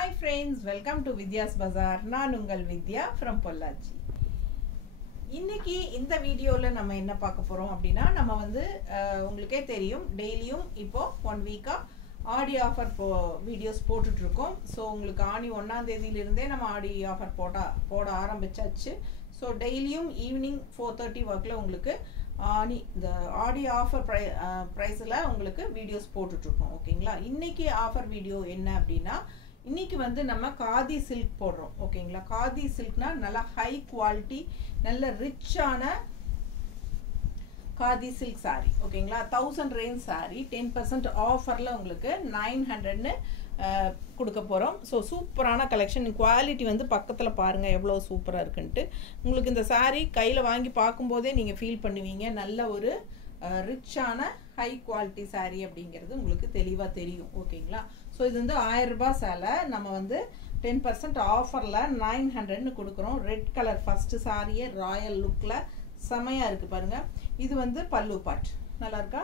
Hi friends, welcome to Vidya's Bazaar. நான் உங்கள் வித்யா from Pollachi. இன்னைக்கு இந்த வீடியோல நம்ம என்ன பார்க்க போறோம் அப்படினா நம்ம வந்து உங்களுக்கே தெரியும் டெய்லியும் இப்போ 1 வீக்கா ஆடி ஆஃபர் வீடியோஸ் போட்டுட்டு இருக்கோம். சோ உங்களுக்கு ஆனி 1ஆம் தேதியில இருந்தே நம்ம ஆடி ஆஃபர் போட ஆரம்பிச்சாச்சு. சோ டெய்லியும் ஈவினிங் 4:30 வரைக்கும் உங்களுக்கு இந்த ஆடி ஆஃபர் பிரைஸ்ல உங்களுக்கு வீடியோஸ் போட்டுட்டு இருக்கோம். ஓகேங்களா? இன்னைக்கு ஆஃபர் வீடியோ என்ன அப்படினா இன்னைக்கு வந்து நம்ம காதி சில்க் போடுறோம். ஓகேங்களா? காதி சில்க்னா நல்ல ஹை குவாலிட்டி நல்ல ரிச்சான காதி சில்க் saree. ஓகேங்களா? 1000 ரேஞ்ச் saree 10% ஆஃபர்ல உங்களுக்கு 900 ன்னு கொடுக்க போறோம். சோ சூப்பரான கலெக்ஷன். குவாலிட்டி வந்து பக்கத்துல பாருங்க எவ்வளவு சூப்பரா இருக்குன்னு. உங்களுக்கு இந்த saree கையில வாங்கி பாக்கும்போதே நீங்க ஃபீல் பண்ணுவீங்க நல்ல ஒரு ரிச்சான ஹை குவாலிட்டி saree அப்படிங்கிறது உங்களுக்கு தெளிவா தெரியும். ஓகேங்களா? சோ இது வந்து 1000 ரூபாய் சேலை நம்ம வந்து 10% ஆஃபர்ல 900 ன்னு கொடுக்குறோம். Red colour first saree royal லுக்ல செமையா இருக்கு பாருங்க. இது வந்து பல்லு பார்ட் நல்லா இருக்கா?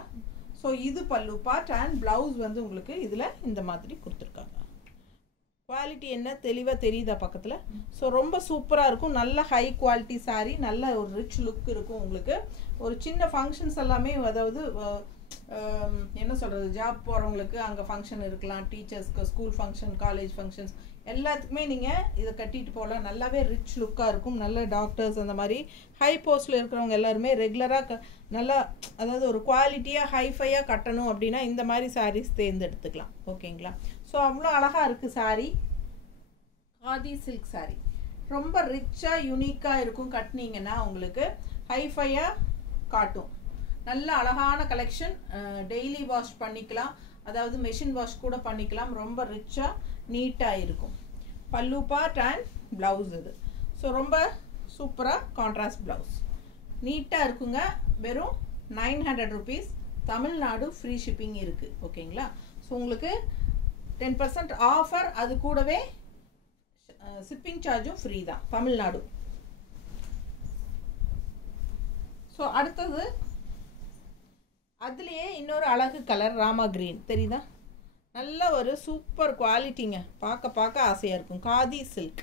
சோ இது பல்லு பார்ட் அண்ட் பிளவுஸ் வந்து உங்களுக்கு இதுல இந்த மாதிரி கொடுத்திருக்காங்க. குவாலிட்டி என்ன தெளிவா தெரியுதா பக்கத்துல? சோ ரொம்ப சூப்பரா இருக்கும். நல்ல ஹை குவாலிட்டி saree நல்ல ஒரு ரிச் லுக் இருக்கும் உங்களுக்கு. ஒரு சின்ன ஃபங்க்ஷன்ஸ் எல்லாமே அதாவது என்ன சொல்றது ஜாப் போறவங்களுக்கு அங்க ஃபங்க்ஷன் இருக்கலாம், டீச்சர்ஸ்க்கு ஸ்கூல் ஃபங்க்ஷன் காலேஜ் ஃபங்க்ஷன்ஸ் எல்லாத்துக்குமே நீங்க இத கட்டிட்டு போலாம். நல்லாவே ரிச் லுக்கா இருக்கும். நல்ல டாக்டர்ஸ் அந்த மாதிரி ஹை போஸ்ட்ல இருக்கிறவங்க எல்லாரும் ரெகுலரா நல்லா அதாவது ஒரு குவாலிட்டியா ஹைஃபையா கட்டணும் அப்படினா இந்த மாதிரி sarees தேர்ந்தெடுத்துக்கலாம். ஓகேங்களா? சோ அவ்வளவு அழகா இருக்கு saree. காதி சில்க் saree ரொம்ப ரிச்சா யூனிக்கா இருக்கும். கட்டினீங்கன்னா உங்களுக்கு ஹைஃபையா காட்டும். நல்ல அழகான கலெக்ஷன். டெய்லி வாஷ் பண்ணிக்கலாம், அதாவது மெஷின் வாஷ் கூட பண்ணிக்கலாம். ரொம்ப ரிச்சா நீட்டா இருக்கும். பல்லு பார்ட் அண்ட் பிளவுஸ் இது. ஸோ ரொம்ப சூப்பரா கான்ட்ராஸ்ட் பிளவுஸ் நீட்டா இருக்குங்க. வெறும் 900 rupees. தமிழ்நாடு ஃப்ரீ ஷிப்பிங் இருக்கு. ஓகேங்களா? ஸோ உங்களுக்கு 10% ஆஃபர், அது கூடவே ஷிப்பிங் சார்ஜும் ஃப்ரீ தான் தமிழ்நாடு. ஸோ அடுத்தது அதுலயே இன்னொரு அழகு கலர் ராமா கிரீன் தெரியுதா? நல்ல ஒரு சூப்பர் குவாலிட்டிங்க. பார்க்க ஆசையா இருக்கும். காதி சில்க்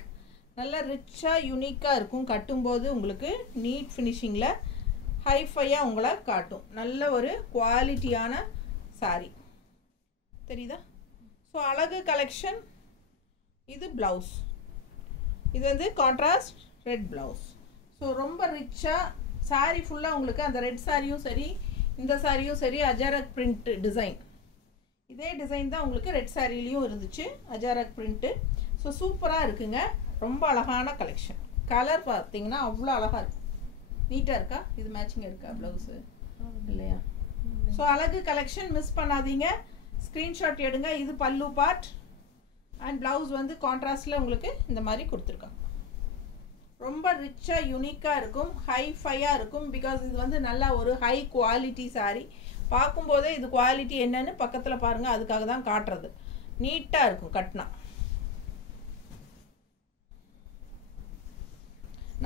நல்ல ரிச்சா யூனிக்கா இருக்கும். கட்டும்போது உங்களுக்கு நீட் ஃபினிஷிங்ல ஹைஃபையா உங்களை காட்டும். நல்ல ஒரு குவாலிட்டியான saree தெரியுதா? ஸோ அழகு கலெக்ஷன். இது பிளவுஸ். இது வந்து கான்ட்ராஸ்ட் ரெட் பிளவுஸ். ஸோ ரொம்ப ரிச்சா saree ஃபுல்லா உங்களுக்கு அந்த ரெட் சாரியும் சரி இந்த சாரியும் சரி அஜாரக் பிரிண்ட் டிசைன். இதே டிசைன் தான் உங்களுக்கு ரெட் சாரிலையும் இருந்துச்சு, அஜாரக் பிரிண்ட். ஸோ சூப்பரா இருக்குங்க. ரொம்ப அழகான கலெக்ஷன். கலர் பார்த்தீங்கன்னா அவ்வளோ அழகா இருக்கு. நீட்டா இருக்கா? இது மேட்சிங் இருக்கா பிளவுஸ் இல்லையா? ஸோ அழகு கலெக்ஷன் மிஸ் பண்ணாதீங்க. ஸ்கிரீன்ஷாட் எடுங்க. இது பல்லு பார்ட் அண்ட் பிளவுஸ் வந்து கான்ட்ராஸ்ட்ல உங்களுக்கு இந்த மாதிரி கொடுத்துருக்காங்க. ரொம்ப ரிச்சா யூனிக்கா இருக்கும், ஹைஃபையா இருக்கும். பிகாஸ் இது வந்து நல்ல ஒரு ஹை குவாலிட்டி saree. பார்க்கும்போதே இது குவாலிட்டி என்னன்னு பக்கத்துல பாருங்க, அதுக்காக தான் காட்டுறது. நீட்டா இருக்கும் கட்டினா.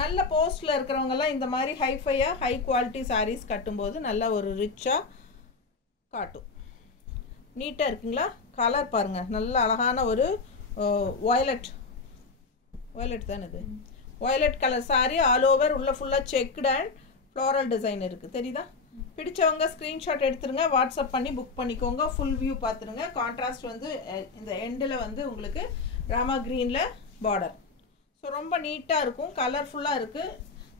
நல்ல போஸ்ட்ல இருக்கிறவங்க எல்லாம் இந்த மாதிரி ஹைஃபையா ஹை குவாலிட்டி sarees கட்டும்போது நல்ல ஒரு ரிச்சா காட்டும். நீட்டா இருக்குங்களா? கலர் பாருங்க நல்ல அழகான ஒரு வயலட் தானே இது. Violet colour saree all over உள்ள ஃபுல்லா செக்டு அண்ட் ஃப்ளோரல் டிசைன் இருக்கு. தெரியுதா? பிடிச்சவங்க ஸ்கிரீன்ஷாட் எடுத்துருங்க, வாட்ஸ்அப் பண்ணி புக் பண்ணிக்கோங்க. ஃபுல் வியூ பார்த்துருங்க. கான்ட்ராஸ்ட் வந்து இந்த எண்டில் வந்து உங்களுக்கு ராமா கிரீன்ல பார்டர். ஸோ ரொம்ப நீட்டாக இருக்கும், கலர்ஃபுல்லாக இருக்கு.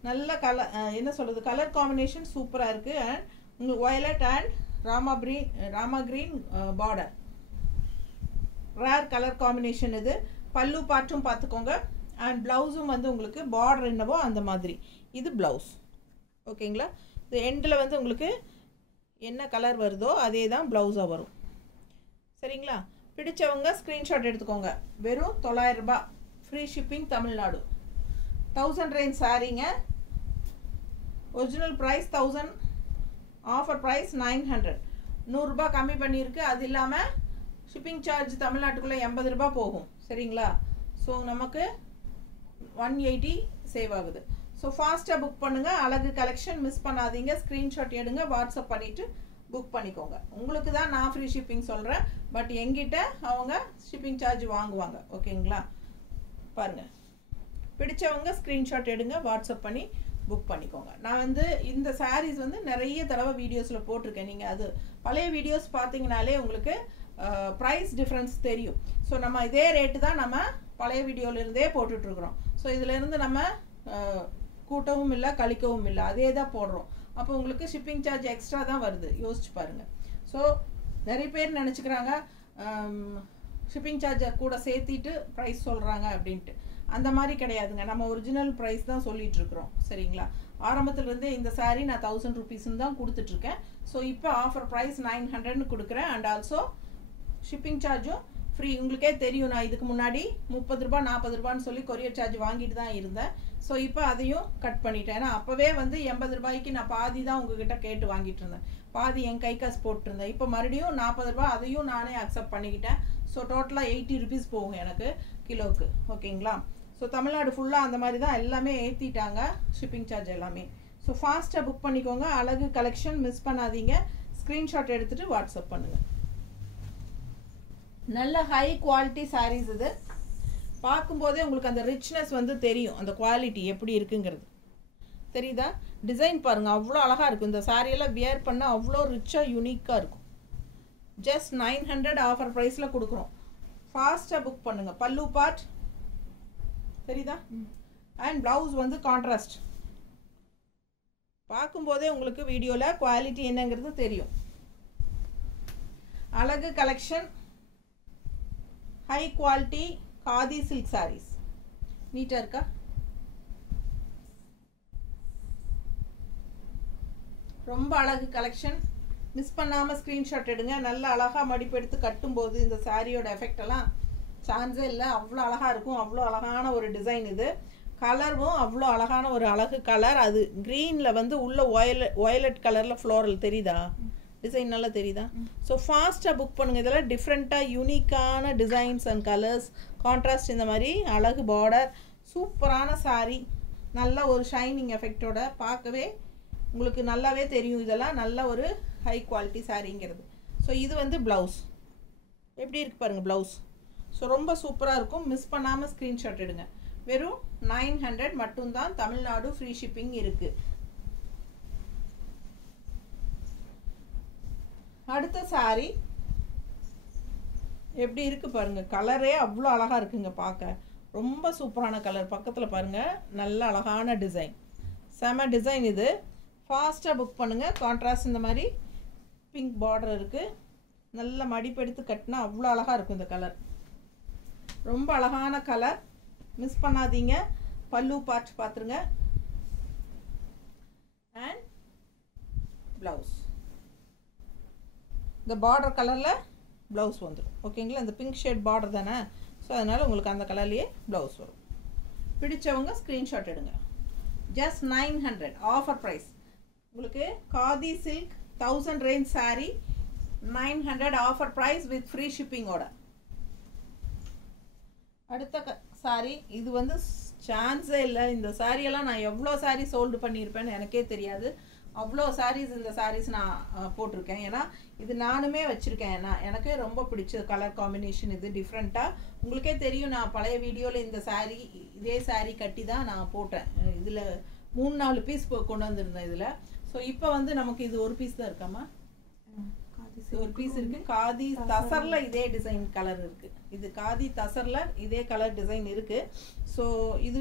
நல்ல கலர் என்ன சொல்றது கலர் காம்பினேஷன் சூப்பராக இருக்கு. அண்ட் உங்களுக்கு violet and Rama green border rare colour combination இது. பல்லு பார்ட்டும் பார்த்துக்கோங்க. அண்ட் பிளவுஸும் வந்து உங்களுக்கு பார்டர் என்னவோ அந்த மாதிரி இது பிளவுஸ். ஓகேங்களா? இந்த எண்டில் வந்து உங்களுக்கு என்ன கலர் வருதோ அதே தான் பிளவுஸாக வரும். சரிங்களா? பிடிச்சவங்க ஸ்க்ரீன்ஷாட் எடுத்துக்கோங்க. வெறும் 900 ரூபாய் ஃப்ரீ ஷிப்பிங் தமிழ்நாடு. 1000 ரேஞ்ச் சாரீங்க. Original price 1000, offer price 900. 100 ரூபாய் கம்மி பண்ணியிருக்கு. அது இல்லாமல் ஷிப்பிங் சார்ஜ் தமிழ்நாட்டுக்குள்ளே 80 ரூபாய் போகும். சரிங்களா? ஸோ நமக்கு 180 சேவ் ஆகுது. ஸோ ஃபாஸ்ட்டாக புக் பண்ணுங்கள். அழகு கலெக்ஷன் மிஸ் பண்ணாதீங்க. ஸ்க்ரீன்ஷாட் எடுங்க, வாட்ஸ்அப் பண்ணிவிட்டு புக் பண்ணிக்கோங்க. உங்களுக்கு தான் நான் ஃப்ரீ ஷிப்பிங் சொல்கிறேன், பட் எங்கிட்ட அவங்க ஷிப்பிங் சார்ஜ் வாங்குவாங்க. ஓகேங்களா? பாருங்கள், பிடிச்சவங்க ஸ்க்ரீன்ஷாட் எடுங்க, வாட்ஸ்அப் பண்ணி புக் பண்ணிக்கோங்க. நான் வந்து இந்த சாரீஸ் வந்து நிறைய தடவை வீடியோஸில் போட்டிருக்கேன். நீங்கள் அது பழைய வீடியோஸ் பார்த்தீங்கனாலே உங்களுக்கு ப்ரைஸ் டிஃப்ரென்ஸ் தெரியும். ஸோ நம்ம இதே ரேட்டு தான் நம்ம பழைய வீடியோவிலேருந்தே போட்டுட்ருக்குறோம். ஸோ இதிலேருந்து நம்ம கூட்டவும் இல்லை கழிக்கவும் இல்லை, அதே தான் போடுறோம். அப்போ உங்களுக்கு ஷிப்பிங் சார்ஜ் எக்ஸ்ட்ரா தான் வருது, யோசிச்சு பாருங்கள். ஸோ நிறைய பேர் நினச்சிக்கிறாங்க ஷிப்பிங் சார்ஜை கூட சேர்த்திட்டு ப்ரைஸ் சொல்கிறாங்க அப்படின்ட்டு. அந்த மாதிரி கிடையாதுங்க, நம்ம ஒரிஜினல் ப்ரைஸ் தான் சொல்லிட்டு இருக்கிறோம். சரிங்களா? ஆரம்பத்துலேருந்தே இந்த சாரீ நான் 1000 rupeesன்னு தான் கொடுத்துட்ருக்கேன். ஸோ இப்போ ஆஃபர் ப்ரைஸ் 900ன்னு கொடுக்குறேன். அண்ட் ஆல்சோ ஷிப்பிங் சார்ஜும் ஃப்ரீ. உங்களுக்கே தெரியும், நான் இதுக்கு முன்னாடி 30 ரூபா 40 ரூபான்னு சொல்லி கொரியர் சார்ஜ் வாங்கிட்டு தான் இருந்தேன். ஸோ இப்போ அதையும் கட் பண்ணிட்டேன். ஏன்னா அப்போவே வந்து 80 ரூபாய்க்கு நான் பாதி தான் உங்ககிட்ட கேட்டு வாங்கிட்டு இருந்தேன், பாதி என் கை காசு போட்டிருந்தேன். இப்போ மறுபடியும் 40 ரூபா அதையும் நானே அக்செப்ட் பண்ணிக்கிட்டேன். ஸோ டோட்டலாக 80 rupees போகும் எனக்கு கிலோவுக்கு. ஓகேங்களா? ஸோ தமிழ்நாடு ஃபுல்லாக அந்த மாதிரி தான் எல்லாமே ஏற்றிட்டாங்க ஷிப்பிங் சார்ஜ் எல்லாமே. ஸோ ஃபாஸ்ட்டாக புக் பண்ணிக்கோங்க. அழகு கலெக்ஷன் மிஸ் பண்ணாதீங்க. ஸ்க்ரீன்ஷாட் எடுத்துகிட்டு வாட்ஸ்அப் பண்ணுங்கள். நல்ல ஹை குவாலிட்டி சாரீஸ் இது. பார்க்கும்போதே உங்களுக்கு அந்த ரிச்னஸ் வந்து தெரியும், அந்த குவாலிட்டி எப்படி இருக்குங்கிறது தெரியுதா? டிசைன் பாருங்கள், அவ்வளோ அழகாக இருக்கும். இந்த சாரியெல்லாம் வியர் பண்ணால் அவ்வளோ ரிச்சாக யூனிக்காக இருக்கும். ஜஸ்ட் 900 ஆஃபர் ப்ரைஸில் கொடுக்குறோம். ஃபாஸ்ட்டாக புக் பண்ணுங்கள். பல்லு பார்ட் தெரியுதா? அண்ட் ப்ளவுஸ் வந்து கான்ட்ராஸ்ட். பார்க்கும்போதே உங்களுக்கு வீடியோவில் குவாலிட்டி என்னங்கிறது தெரியும். அழகு collection, high quality khadi silk sarees. நீட்டாக இருக்கா? ரொம்ப அழகு கலெக்ஷன். மிஸ் பண்ணாமல் ஸ்க்ரீன்ஷாட் எடுங்க. நல்ல அழகாக மடிப்பு எடுத்து கட்டும்போது இந்த சாரியோட எஃபெக்ட் எல்லாம் சான்ஸே இல்லை. அவ்வளோ அழகாக இருக்கும். அவ்வளோ அழகான ஒரு டிசைன் இது. கலரும் அவ்வளோ அழகான ஒரு அழகு கலர். அது க்ரீனில் வந்து உள்ள வயலட் கலரில் ஃப்ளோரல் தெரியுதா? டிசைன் நல்லா தெரியுதா? ஸோ ஃபாஸ்ட்டாக புக் பண்ணுங்கள். இதெல்லாம் டிஃப்ரெண்ட்டாக யூனிக்கான டிசைன்ஸ் அண்ட் கலர்ஸ், கான்ட்ராஸ்ட், இந்த மாதிரி அழகு பார்டர், சூப்பரான சாரீ, நல்ல ஒரு ஷைனிங் எஃபெக்டோட பார்க்கவே உங்களுக்கு நல்லாவே தெரியும். இதெல்லாம் நல்ல ஒரு ஹை குவாலிட்டி சாரீங்கிறது. ஸோ இது வந்து ப்ளவுஸ் எப்படி இருக்குது பாருங்கள், ப்ளவுஸ். ஸோ ரொம்ப சூப்பராக இருக்கும். மிஸ் பண்ணாமல் ஸ்க்ரீன்ஷாட் எடுங்க. வெறும் 900 மட்டும்தான். தமிழ்நாடு ஃப்ரீ ஷிப்பிங் இருக்குது. அடுத்த சாரி எப்படி இருக்குது பாருங்கள். கலரே அவ்வளோ அழகாக இருக்குங்க பார்க்க. ரொம்ப சூப்பரான கலர். பக்கத்தில் பாருங்கள், நல்ல அழகான டிசைன், செம டிசைன் இது. ஃபாஸ்ட்டாக புக் பண்ணுங்கள். கான்ட்ராஸ்ட் இந்த மாதிரி பிங்க் பார்டர் இருக்குது. நல்ல மடிப்பு எடுத்து கட்டினா அவ்வளோ அழகாக இருக்கும் இந்த கலர். ரொம்ப அழகான கலர், மிஸ் பண்ணாதீங்க. பல்லு பார்ட் பார்த்துருங்க. அண்ட் ப்ளவுஸ் இந்த பார்டர் கலரில் ப்ளவுஸ் வந்துடும். ஓகேங்களா? இந்த பிங்க் ஷேட் பார்டர் தானே, ஸோ அதனால் உங்களுக்கு அந்த கலர்லேயே ப்ளவுஸ் வரும். பிடிச்சவங்க ஸ்க்ரீன்ஷாட் எடுங்க. Just 900 offer price. உங்களுக்கு khadi silk 1000 range sari 900 offer price with free ஷிப்பிங்கோட. அடுத்த சாரீ இது வந்து சான்ஸே இல்லை. இந்த சாரியெல்லாம் நான் எவ்வளோ சாரீ சோல்டு பண்ணியிருப்பேன்னு எனக்கே தெரியாது. அவ்வளோ சாரீஸ் இந்த சாரீஸ் நான் போட்டிருக்கேன். ஏன்னா இது நானுமே வச்சுருக்கேன். எனக்கு ரொம்ப பிடிச்ச கலர் காம்பினேஷன் இது. டிஃப்ரெண்ட்டாக உங்களுக்கே தெரியும், நான் பழைய வீடியோவில் இந்த சாரீ இதே சாரீ கட்டி தான் நான் போட்டேன். இதில் 3-4 பீஸ் கொண்டு வந்திருந்தேன் இதில். ஸோ இப்போ வந்து நமக்கு இது ஒரு பீஸ் தான் இருக்காமா? ஒரு பீஸ் இருக்குது. காதி தசரில் இதே டிசைன் கலர் இருக்குது. இது காதி தசரில் இதே கலர் டிசைன் இருக்குது. ஸோ இது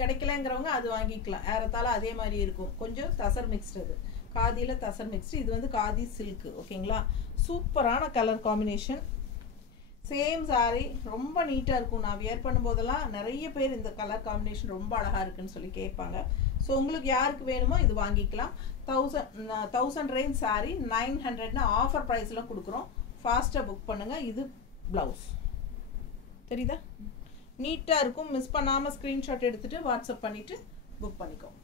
கிடைக்கலங்கிறவங்க அது வாங்கிக்கலாம். ஏறத்தாழ அதே மாதிரி இருக்கும். கொஞ்சம் தசர் மிக்ஸ்டு. அது காதியில் தசர் மிக்ஸ்டு. இது வந்து காதி சில்க்கு. ஓகேங்களா? சூப்பரான கலர் காம்பினேஷன். சேம் சாரீ ரொம்ப நீட்டாக இருக்கும். நான் வியர் பண்ணும்போதெல்லாம் நிறைய பேர் இந்த கலர் காம்பினேஷன் ரொம்ப அழகாக இருக்குன்னு சொல்லி கேட்பாங்க. ஸோ உங்களுக்கு யாருக்கு வேணுமோ இது வாங்கிக்கலாம். 1000 ரேஞ்ச் சாரீ 900ன்னு ஆஃபர் ப்ரைஸில் கொடுக்குறோம். ஃபாஸ்ட்டாக புக் பண்ணுங்கள். இது ப்ளவுஸ் தெரியுதா? நீட்டாக இருக்கும். மிஸ் பண்ணாமல் ஸ்க்ரீன்ஷாட் எடுத்துகிட்டு வாட்ஸ்அப் பண்ணிவிட்டு புக் பண்ணிக்கோங்க.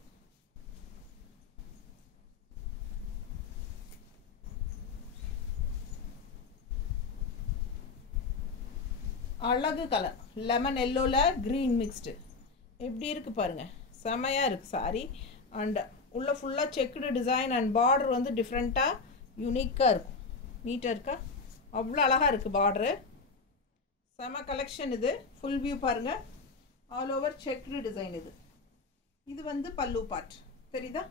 அழகு கலர், லெமன் எல்லோவில் க்ரீன் மிக்ஸ்டு. எப்படி இருக்குது பாருங்கள், செமையாக இருக்குது சாரீ. அண்ட் உள்ள ஃபுல்லாக செக்குடு டிசைன் அண்ட் பார்டர் வந்து டிஃப்ரெண்ட்டாக யூனிக்காக இருக்கும். நீட்டாக இருக்கா? அவ்வளோ அழகாக இருக்குது பார்டரு. செம கலெக்ஷன் இது. ஃபுல் வியூ பாருங்கள். ஆல் ஓவர் செக்டு டிசைன் இது. இது வந்து பல்லு பார்ட் தெரியுதா?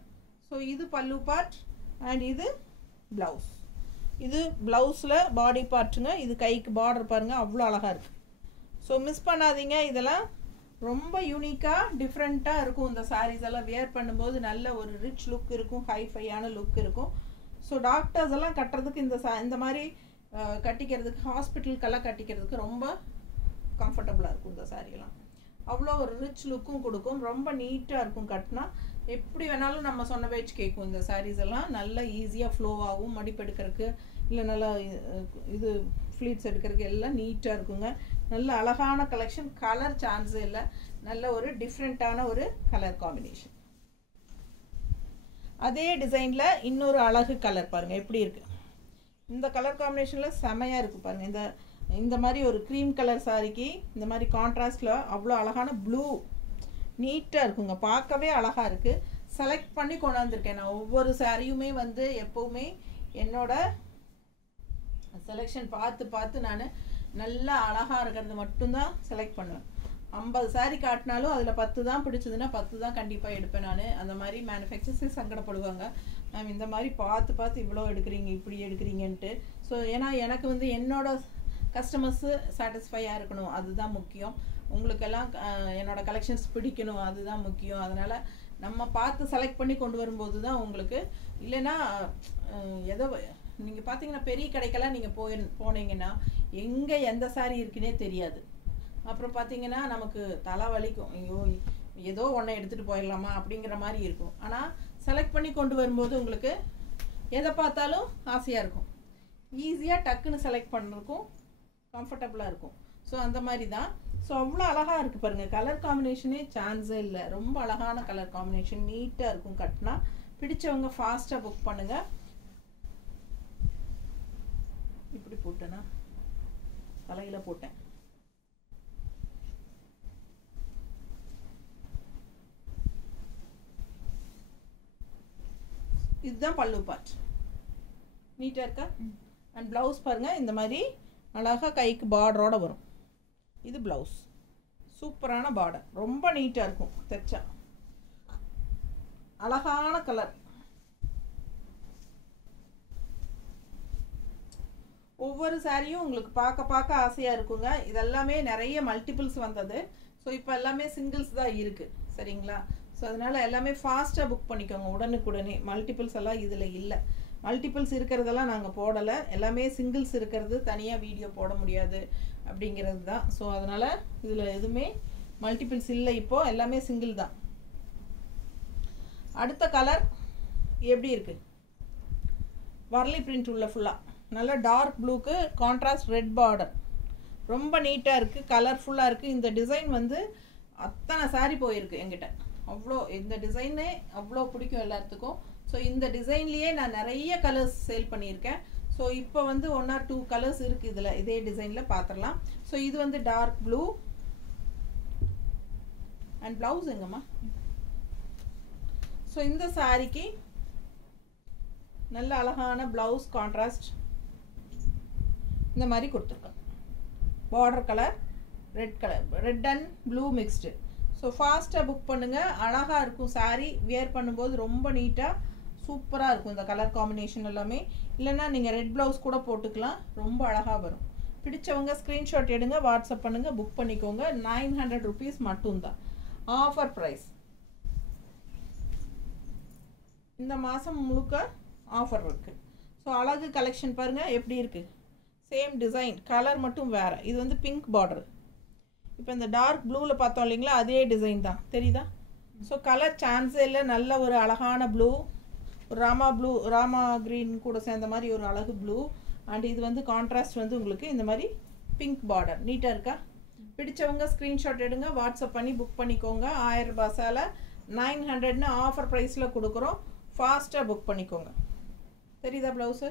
ஸோ இது பல்லு பார்ட் அண்ட் இது ப்ளவுஸ். இது ப்ளவுஸில் பாடி பார்ட்டுங்க. இது கைக்கு பார்டர் பாருங்கள், அவ்வளோ அழகாக இருக்குது. ஸோ மிஸ் பண்ணாதீங்க. இதெல்லாம் ரொம்ப யூனிக்காக டிஃப்ரெண்ட்டாக இருக்கும். இந்த சாரீஸ் எல்லாம் வியர் பண்ணும்போது நல்ல ஒரு ரிச் லுக் இருக்கும், ஹைஃபையான லுக் இருக்கும். ஸோ டாக்டர்ஸ் எல்லாம் கட்டுறதுக்கு இந்த மாதிரி கட்டிக்கிறதுக்கு, ஹாஸ்பிட்டலுக்கெல்லாம் கட்டிக்கிறதுக்கு ரொம்ப கம்ஃபர்டபுளாக இருக்கும் இந்த சாரியெல்லாம். அவ்வளோ ஒரு ரிச் லுக்கும் கொடுக்கும். ரொம்ப நீட்டாக இருக்கும். கட்டினா எப்படி வேணாலும் நம்ம சொன்ன பேச்சு கேட்கும். இந்த சாரீஸ் எல்லாம் நல்லா ஈஸியாக ஃப்ளோ ஆகும். மடிப்பு எடுக்கிறதுக்கு இல்லை நல்லா இது ஃப்ளீட்ஸ் எடுக்கிறதுக்கு எல்லாம் நீட்டாக இருக்குங்க. நல்ல அழகான கலெக்ஷன். கலர் சான்ஸே இல்லை. நல்ல ஒரு டிஃப்ரெண்ட்டான ஒரு கலர் காம்பினேஷன். அதே டிசைனில் இன்னொரு அழகு கலர் பாருங்கள் எப்படி இருக்குது. இந்த கலர் காம்பினேஷனில் செமையாக இருக்குது பாருங்கள். இந்த மாதிரி ஒரு க்ரீம் கலர் சாரிக்கு இந்த மாதிரி கான்ட்ராஸ்டில் அவ்வளோ அழகான ப்ளூ நீட்டாக இருக்குங்க. பார்க்கவே அழகாக இருக்குது. செலக்ட் பண்ணி கொண்டாந்துருக்கேன் நான். ஒவ்வொரு சாரியுமே வந்து எப்போவுமே என்னோட செலெக்ஷன் பார்த்து நான் நல்லா அழகாக இருக்கிறது மட்டும்தான் செலக்ட் பண்ணுவேன். 50 சாரீ காட்டினாலும் அதில் 10 தான் பிடிச்சதுன்னா 10 தான் கண்டிப்பாக எடுப்பேன் நான். அந்த மாதிரி மேனுஃபேக்சர்ஸே சங்கடப்படுவாங்க, மேம் இந்த மாதிரி பார்த்து இவ்வளோ எடுக்கிறீங்க, இப்படி எடுக்கிறீங்கன்ட்டு. ஸோ ஏன்னா எனக்கு வந்து என்னோட கஸ்டமர்ஸு சாட்டிஸ்ஃபையாக இருக்கணும், அதுதான் முக்கியம். உங்களுக்கெல்லாம் என்னோடய கலெக்ஷன்ஸ் பிடிக்கணும், அதுதான் முக்கியம். அதனால் நம்ம பார்த்து செலக்ட் பண்ணி கொண்டு வரும்போது தான் உங்களுக்கு. இல்லைன்னா ஏதோ நீங்கள் பார்த்தீங்கன்னா பெரிய கடைக்கெல்லாம் நீங்கள் போனீங்கன்னா எங்கே எந்த சாரீ இருக்குன்னே தெரியாது. அப்புறம் பார்த்தீங்கன்னா நமக்கு தலை வலிக்கும். ஐயோ ஏதோ ஒன்றை எடுத்துகிட்டு போயிடலாமா அப்படிங்கிற மாதிரி இருக்கும். ஆனால் செலக்ட் பண்ணி கொண்டு வரும்போது உங்களுக்கு எதை பார்த்தாலும் ஆசையாக இருக்கும். ஈஸியாக டக்குன்னு செலக்ட் பண்ணுறதுக்கும் கம்ஃபர்டபுளாக இருக்கும். ஸோ அந்த மாதிரி தான். ஸோ அவ்வளோ அழகாக இருக்குது பாருங்கள். கலர் காம்பினேஷனே சான்ஸே இல்லை. ரொம்ப அழகான கலர் காம்பினேஷன். நீட்டாக இருக்கும். கட்டினா பிடிச்சவங்க ஃபாஸ்ட்டாக புக் பண்ணுங்கள். இப்படி போட்டேன்னா தலையில் போட்டேன். இதுதான் பல்லு பார்ட். நீட்டாக இருக்கா? அண்ட் ப்ளவுஸ் பாருங்கள். இந்த மாதிரி அழகாக கைக்கு பார்டரோட வரும். இது ப்ளவுஸ். சூப்பரான பார்டர். ரொம்ப நீட்டாக இருக்கும் தைச்சா. அழகான கலர். ஒவ்வொரு சாரியும் உங்களுக்கு பார்க்க ஆசையாக இருக்குங்க. இதெல்லாமே நிறைய மல்டிபிள்ஸ் வந்தது. ஸோ இப்போ எல்லாமே சிங்கிள்ஸ் தான் இருக்குது. சரிங்களா? ஸோ அதனால் எல்லாமே ஃபாஸ்ட்டாக புக் பண்ணிக்கோங்க உடனுக்குடனே. மல்டிபிள்ஸ் எல்லாம் இதில் இல்லை. மல்டிபிள்ஸ் இருக்கிறதெல்லாம் நாங்கள் போடலை. எல்லாமே சிங்கிள்ஸ் இருக்கிறது தனியாக வீடியோ போட முடியாது அப்படிங்கிறது தான். ஸோ அதனால் இதில் எதுவுமே மல்டிபிள்ஸ் இல்லை. இப்போது எல்லாமே சிங்கிள் தான். அடுத்த கலர் எப்படி இருக்குது? வர்லி பிரிண்ட் உள்ள ஃபுல்லாக நல்ல டார்க் ப்ளூக்கு கான்ட்ராஸ்ட் ரெட் பார்டர். ரொம்ப நீட்டாக இருக்குது, கலர்ஃபுல்லாக இருக்குது. இந்த டிசைன் வந்து அத்தனை சாரி போயிருக்கு என்கிட்ட. அவ்வளோ இந்த டிசைனே அவ்வளோ பிடிக்கும் எல்லாத்துக்கும். ஸோ இந்த டிசைன்லேயே நான் நிறைய கலர்ஸ் சேல் பண்ணியிருக்கேன். ஸோ இப்போ வந்து 1 or 2 கலர்ஸ் இருக்குது இதில். இதே டிசைனில் பார்த்துடலாம். ஸோ இது வந்து டார்க் ப்ளூ அண்ட் ப்ளவுஸ் எங்கம்மா. ஸோ இந்த சாரிக்கு நல்ல அழகான ப்ளவுஸ் கான்ட்ராஸ்ட் இந்த மாதிரி கொடுத்துருக்கேன். Border colour red colour, red and blue mixed. So ஃபாஸ்ட்டாக புக் பண்ணுங்கள். அழகாக இருக்கும் சாரீ. வியர் பண்ணும்போது ரொம்ப நீட்டாக சூப்பராக இருக்கும் இந்த கலர் காம்பினேஷன் எல்லாமே. இல்லைன்னா நீங்கள் ரெட் ப்ளவுஸ் கூட போட்டுக்கலாம். ரொம்ப அழகாக வரும். பிடிச்சவங்க ஸ்க்ரீன்ஷாட் எடுங்க, வாட்ஸ்அப் பண்ணுங்கள், புக் பண்ணிக்கோங்க. 900 rupees மட்டும்தான் ஆஃபர் ப்ரைஸ். இந்த மாதம் முழுக்க ஆஃபர் இருக்குது. ஸோ அழகு கலெக்ஷன் பாருங்கள் எப்படி இருக்குது. சேம் டிசைன், கலர் மட்டும் வேறு. இது வந்து பிங்க் பார்டர். இப்போ இந்த டார்க் ப்ளூவில் பார்த்தோம் இல்லைங்களா, அதே டிசைன் தான் தெரியுதா? ஸோ கலர் சான்ஸே இல்லை. நல்ல ஒரு அழகான ப்ளூ, ஒரு ராமா க்ரீன் கூட சேர்ந்த மாதிரி ஒரு அழகு ப்ளூ. அண்ட் இது வந்து கான்ட்ராஸ்ட் வந்து உங்களுக்கு இந்த மாதிரி பிங்க் பார்டர். நீட்டாக இருக்கா? பிடிச்சவங்க ஸ்க்ரீன்ஷாட் எடுங்க, வாட்ஸ்அப் பண்ணி புக் பண்ணிக்கோங்க. 1000 ரூபாய் சேலை 900ன்னு ஆஃபர் ப்ரைஸில் கொடுக்குறோம். ஃபாஸ்ட்டாக புக் பண்ணிக்கோங்க. தெரியுதா? ப்ளவுஸு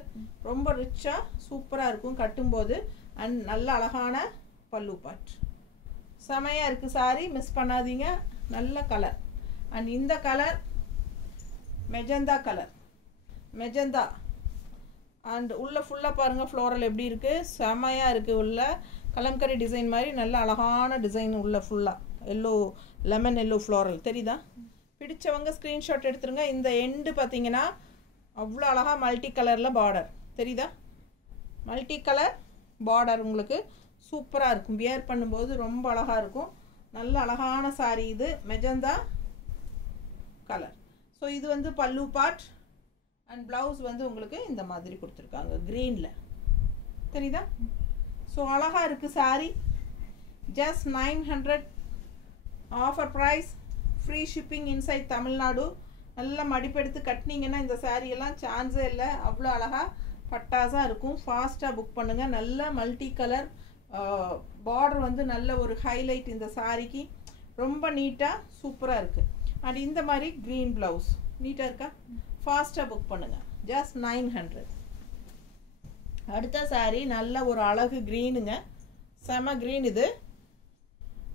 ரொம்ப ரிச்சாக சூப்பராக இருக்கும் கட்டும்போது. அண்ட் நல்ல அழகான பல்லு பார்ட். செமையாக இருக்குது சாரி. மிஸ் பண்ணாதீங்க. நல்ல கலர். அண்ட் இந்த colour magenta colour. Magenta and உள்ளே ஃபுல்லாக பாருங்கள் ஃப்ளோரல் எப்படி இருக்குது, செமையாக இருக்குது. உள்ள கலம்கரி டிசைன் மாதிரி நல்ல அழகான டிசைன் உள்ள ஃபுல்லாக எல்லோ லெமன் எல்லோ ஃப்ளோரல் தெரியுதா? பிடிச்சவங்க ஸ்க்ரீன்ஷாட் எடுத்துருங்க. இந்த எண்டு பார்த்தீங்கன்னா அவ்வளோ அழகாக மல்டி கலரில் பார்டர் தெரியுதா? மல்டி கலர் பார்டர் உங்களுக்கு சூப்பராக இருக்கும். வியர் பண்ணும்போது ரொம்ப அழகாக இருக்கும். நல்ல அழகான சாரீ இது, மெஜந்தா கலர். ஸோ இது வந்து பல்லு பார்ட் அண்ட் ப்ளவுஸ் வந்து உங்களுக்கு இந்த மாதிரி கொடுத்துருக்காங்க க்ரீனில் தெரியுதா? ஸோ அழகாக இருக்குது saree. Just 900 offer price, free shipping inside Tamil Nadu. நல்லா மடிப்பெடுத்து கட்டினீங்கன்னா இந்த சாரியெல்லாம் சான்ஸே இல்லை, அவ்வளோ அழகாக பட்டாஸாக இருக்கும். ஃபாஸ்ட்டாக புக் பண்ணுங்கள். நல்ல மல்டி கலர் பார்டர் வந்து நல்ல ஒரு ஹைலைட் இந்த சாரிக்கு. ரொம்ப நீட்டாக சூப்பராக இருக்குது. அண்ட் இந்த மாதிரி க்ரீன் ப்ளவுஸ் நீட்டாக இருக்கா? ஃபாஸ்ட்டாக புக் பண்ணுங்கள். ஜஸ்ட் 900. அடுத்த சாரீ நல்ல ஒரு அழகு க்ரீனுங்க, செம க்ரீன். இது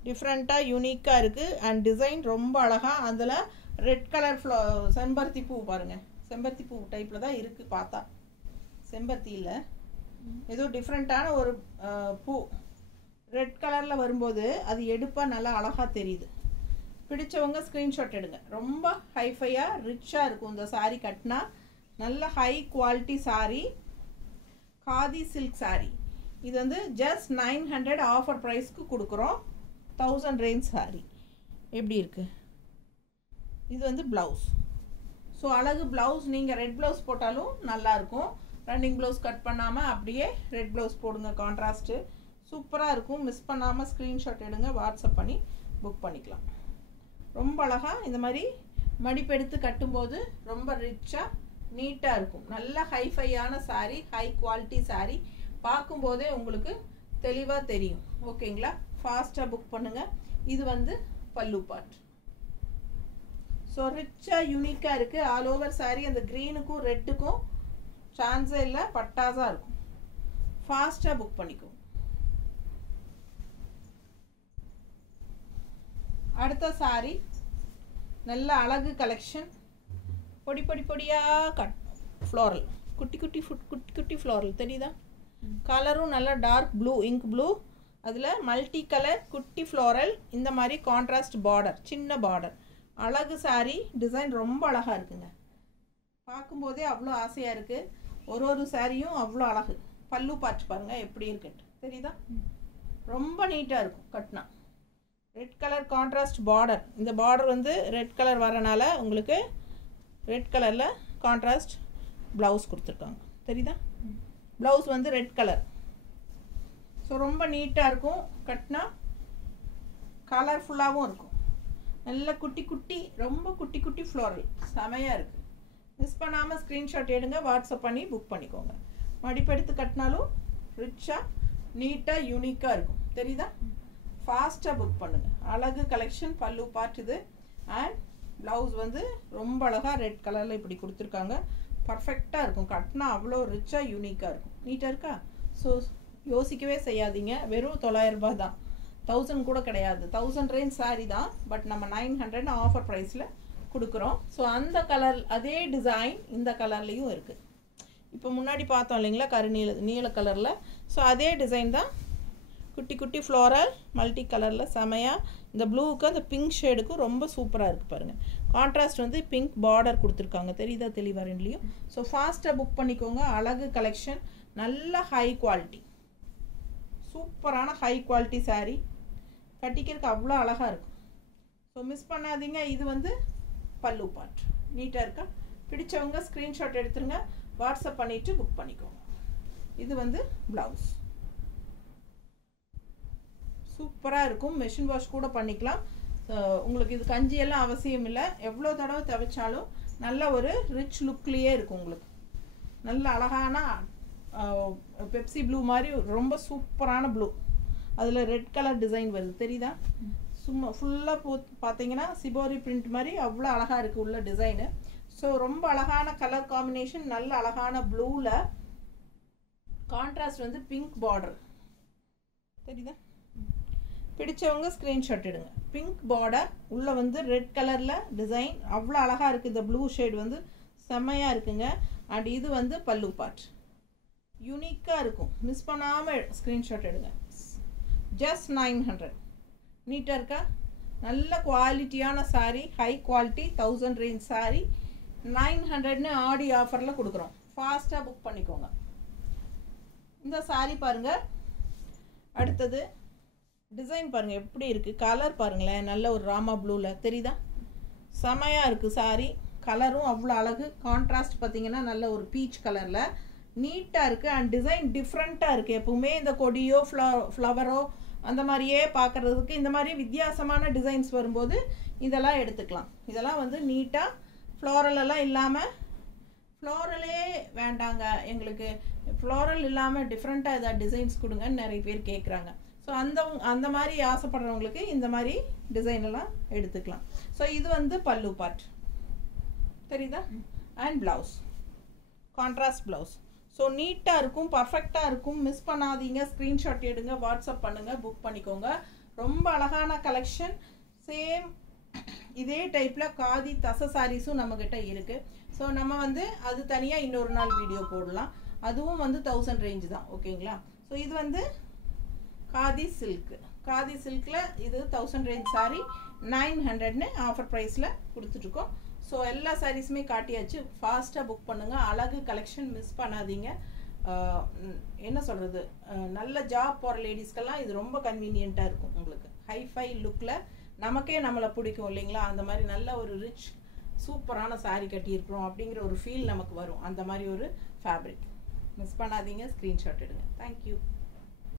டிஃப்ரெண்ட்டாக யூனிக்காக இருக்குது அண்ட் டிசைன் ரொம்ப அழகாக. அதில் ரெட் கலர் செம்பருத்தி பூ பாருங்கள், செம்பருத்தி பூ டைப்பில் தான் இருக்குது. பார்த்தா செம்பருத்தியில் ஏதோ டிஃப்ரெண்ட்டான ஒரு பூ ரெட் கலரில் வரும்போது அது எடுப்பாக நல்லா அழகாக தெரியுது. பிடிச்சவங்க ஸ்க்ரீன்ஷாட் எடுங்க. ரொம்ப ஹைஃபையாக ரிச்சாக இருக்கும் இந்த சாரீ கட்டினா. நல்ல high quality sari, khadi silk sari. இது வந்து ஜஸ்ட் 900 ஆஃபர் ப்ரைஸ்க்கு கொடுக்குறோம். 1000 ரேஞ்ச் சாரீ எப்படி இருக்குது? இது வந்து ப்ளவுஸ். ஸோ அழகு ப்ளவுஸ். நீங்கள் ரெட் ப்ளவுஸ் போட்டாலும் நல்லாயிருக்கும். ரன்னிங் ப்ளவுஸ் கட் பண்ணாமல் அப்படியே ரெட் ப்ளவுஸ் போடுங்க, கான்ட்ராஸ்ட்டு சூப்பராக இருக்கும். மிஸ் பண்ணாமல் ஸ்க்ரீன்ஷாட் எடுங்க, வாட்ஸ்அப் பண்ணி புக் பண்ணிக்கலாம். ரொம்ப அழகாக இந்த மாதிரி மடிப்பெடுத்து கட்டும்போது ரொம்ப ரிச்சாக நீட்டாக இருக்கும். நல்ல ஹைஃபையான சாரீ, ஹை குவாலிட்டி சாரீ. பார்க்கும்போதே உங்களுக்கு தெளிவாக தெரியும். ஓகேங்களா? ஃபாஸ்ட்டாக புக் பண்ணுங்கள். இது வந்து பல்லு பார்ட். ஸோ ரிச்சாக யூனிக்காக இருக்குது. ஆல் ஓவர் சாரீ அந்த க்ரீனுக்கும் ரெட்டுக்கும் சான்ஸே இல்லை, பட்டாஸாக இருக்கும். ஃபாஸ்ட்டாக புக் பண்ணிக்கோ. அடுத்த சாரீ நல்ல அழகு கலெக்ஷன். பொடி பொடி பொடியாக ஃப்ளோரல், குட்டி குட்டி குட்டி குட்டி ஃப்ளோரல் தெரியுதா? கலரும் நல்லா டார்க் ப்ளூ, இங்க் ப்ளூ. அதில் மல்டி கலர் குட்டி ஃப்ளோரல். இந்த மாதிரி கான்ட்ராஸ்ட் பார்டர், சின்ன பார்டர். அழகு சாரீ. டிசைன் ரொம்ப அழகாக இருக்குங்க. பார்க்கும்போதே அவ்வளோ ஆசையாக இருக்குது. ஒரு சாரியும் அவ்வளோ அழகு. பல்லு பார்த்து பாருங்கள் எப்படி இருக்குன்ட்டு தெரியுதா? ரொம்ப நீட்டாக இருக்கும் கட்டினா. Red colour contrast border. இந்த பார்டர் வந்து ரெட் கலர் வரனால உங்களுக்கு ரெட் கலரில் கான்ட்ராஸ்ட் ப்ளவுஸ் கொடுத்துருக்காங்க தெரியுதா? ப்ளவுஸ் வந்து ரெட் கலர். ஸோ ரொம்ப நீட்டாக இருக்கும் கட்டினா. கலர்ஃபுல்லாகவும் இருக்கும். நல்ல குட்டி குட்டி, ரொம்ப குட்டி குட்டி ஃப்ளோரல் செமையாக இருக்குது. மிஸ் பண்ணாமல் ஸ்க்ரீன்ஷாட் எடுங்க, வாட்ஸ்அப் பண்ணி புக் பண்ணிக்கோங்க. மடிப்பெடுத்து கட்டினாலும் ரிச்சாக நீட்டாக யூனிக்காக இருக்கும் தெரியுதா? ஃபாஸ்ட்டாக புக் பண்ணுங்கள். அழகு கலெக்ஷன். பல்லு பார்ட் இது. அண்ட் ப்ளவுஸ் வந்து ரொம்ப அழகாக ரெட் கலரில் இப்படி கொடுத்துருக்காங்க. பர்ஃபெக்டாக இருக்கும் கட்டினா. அவ்வளோ ரிச்சாக யூனிக்காக இருக்கும். நீட்டாக இருக்கா? ஸோ யோசிக்கவே செய்யாதீங்க. வெறும் 900 ரூபாய் தான், 1000 கூட கிடையாது. 1000 ரேஞ்ச் சாரீ தான். பட் நம்ம 900 ஆஃபர் ப்ரைஸில் கொடுக்குறோம். ஸோ அந்த கலர் அதே டிசைன் இந்த கலர்லேயும் இருக்குது. இப்போ முன்னாடி பார்த்தோம் இல்லைங்களா, நீல கலரில். ஸோ அதே டிசைன் தான். குட்டி குட்டி ஃப்ளோரல் மல்டி கலரில் செமையாக. இந்த ப்ளூவுக்கு அந்த பிங்க் ஷேடுக்கும் ரொம்ப சூப்பராக இருக்குது பாருங்கள். கான்ட்ராஸ்ட் வந்து பிங்க் பார்டர் கொடுத்துருக்காங்க தெரியுதா? தெளிவாக ரெண்டுலேயும். ஸோ ஃபாஸ்ட்டாக புக் பண்ணிக்கோங்க. அழகு கலெக்ஷன். நல்ல ஹை குவாலிட்டி, சூப்பரான ஹை குவாலிட்டி சாரீ. கட்டிக்கிறதுக்கு அவ்வளோ அழகாக இருக்கும். ஸோ மிஸ் பண்ணாதீங்க. இது வந்து பல்லு பார்ட். நீட்டாக இருக்கா? பிடிச்சவங்க ஸ்க்ரீன்ஷாட் எடுத்துருங்க, வாட்ஸ்அப் பண்ணிவிட்டு புக் பண்ணிக்கோங்க. இது வந்து ப்ளவுஸ். சூப்பராக இருக்கும். மெஷின் வாஷ் கூட பண்ணிக்கலாம். உங்களுக்கு இது கஞ்சியெல்லாம் அவசியம் இல்லை. எவ்வளோ தடவை துவைச்சாலும் நல்ல ஒரு ரிச் லுக்லேயே இருக்கும் உங்களுக்கு. நல்ல அழகான பெப்சி ப்ளூ மாதிரி ரொம்ப சூப்பரான ப்ளூ. அதில் ரெட் கலர் டிசைன் வருது தெரியுதா? சும்மா ஃபுல்லாக பார்த்தீங்கன்னா சிபோரி பிரிண்ட் மாதிரி அவ்வளோ அழகாக இருக்குது உள்ள டிசைனு. ஸோ ரொம்ப அழகான கலர் காம்பினேஷன். நல்ல அழகான ப்ளூவில் கான்ட்ராஸ்ட் வந்து பிங்க் பார்டர் தெரியுதா? பிடிச்சவங்க ஸ்க்ரீன்ஷாட் எடுங்க. பிங்க் பார்டர் உள்ளே வந்து ரெட் கலரில் டிசைன் அவ்வளோ அழகாக இருக்குது. இந்த ப்ளூ ஷேட் வந்து செம்மையாக இருக்குங்க. அண்ட் இது வந்து பல்லு பார்ட். யூனிக்காக இருக்கும். மிஸ் பண்ணாமல் ஸ்க்ரீன்ஷாட் எடுங்க. ஜஸ்ட் 900. நீட்டாக இருக்கா? நல்ல குவாலிட்டியான sari, high quality 1000 range sari 900ன்னு ஆடி ஆஃபரில் கொடுக்குறோம். ஃபாஸ்ட்டாக புக் பண்ணிக்கோங்க. இந்த சாரீ பாருங்கள். அடுத்தது டிசைன் பாருங்கள் எப்படி இருக்குது. கலர் பாருங்களேன், நல்ல ஒரு ராமா ப்ளூவில் தெரியுதா? செமையாக இருக்குது சாரீ. கலரும் அவ்வளோ அழகு. கான்ட்ராஸ்ட் பார்த்தீங்கன்னா நல்ல ஒரு பீச் கலரில் நீட்டாக இருக்குது. அண்ட் டிசைன் டிஃப்ரெண்ட்டாக இருக்குது. எப்பவுமே இந்த கொடியோ ஃப்ளவரோ அந்த மாதிரியே பார்க்குறதுக்கு இந்த மாதிரி வித்தியாசமான டிசைன்ஸ் வரும்போது இதெல்லாம் எடுத்துக்கலாம். இதெல்லாம் வந்து நீட்டாக ஃப்ளோரலெல்லாம் இல்லாமல், ஃப்ளோரலே வேண்டாங்க எங்களுக்கு, ஃப்ளோரல் இல்லாமல் டிஃப்ரெண்ட்டாக ஏதாவது டிசைன்ஸ் கொடுங்கன்னு நிறைய பேர் கேட்குறாங்க. ஸோ அந்த மாதிரி ஆசைப்படுறவங்களுக்கு இந்த மாதிரி டிசைனெல்லாம் எடுத்துக்கலாம். ஸோ இது வந்து பல்லு பார்ட் தெரியுதா? And blouse, contrast blouse. So நீட்டாக இருக்கும், பர்ஃபெக்டாக இருக்கும். மிஸ் பண்ணாதீங்க. ஸ்க்ரீன்ஷாட் எடுங்க, வாட்ஸ்அப் பண்ணுங்கள், புக் பண்ணிக்கோங்க. ரொம்ப அழகான கலெக்ஷன். சேம் இதே டைப்பில் காதி தசை சாரீஸும் நம்மக்கிட்ட இருக்குது. ஸோ நம்ம வந்து அது தனியாக இன்னொரு நாள் வீடியோ போடலாம். அதுவும் வந்து 1000 ரேஞ்சு தான். ஓகேங்களா? ஸோ இது வந்து காதி சில்க்கு. காதி சில்கில் இது 1000 ரேஞ்ச் சாரீ 900ன்னு ஆஃபர் ப்ரைஸில் கொடுத்துட்ருக்கோம். ஸோ எல்லா சாரீஸுமே காட்டியாச்சு. ஃபாஸ்ட்டாக புக் பண்ணுங்கள். அழகு கலெக்ஷன், மிஸ் பண்ணாதீங்க. என்ன சொல்கிறது, நல்ல ஜாப் போகிற லேடிஸ்க்கெல்லாம் இது ரொம்ப கன்வீனியண்ட்டாக இருக்கும். உங்களுக்கு ஹைஃபை லுக்கில் நமக்கே நம்மளை பிடிக்கும் இல்லைங்களா? அந்த மாதிரி நல்ல ஒரு ரிச் சூப்பரான சாரீ கட்டியிருக்கிறோம் அப்படிங்கிற ஒரு ஃபீல் நமக்கு வரும். அந்த மாதிரி ஒரு ஃபேப்ரிக். மிஸ் பண்ணாதீங்க. ஸ்க்ரீன்ஷாட் எடுங்க. தேங்க்யூ.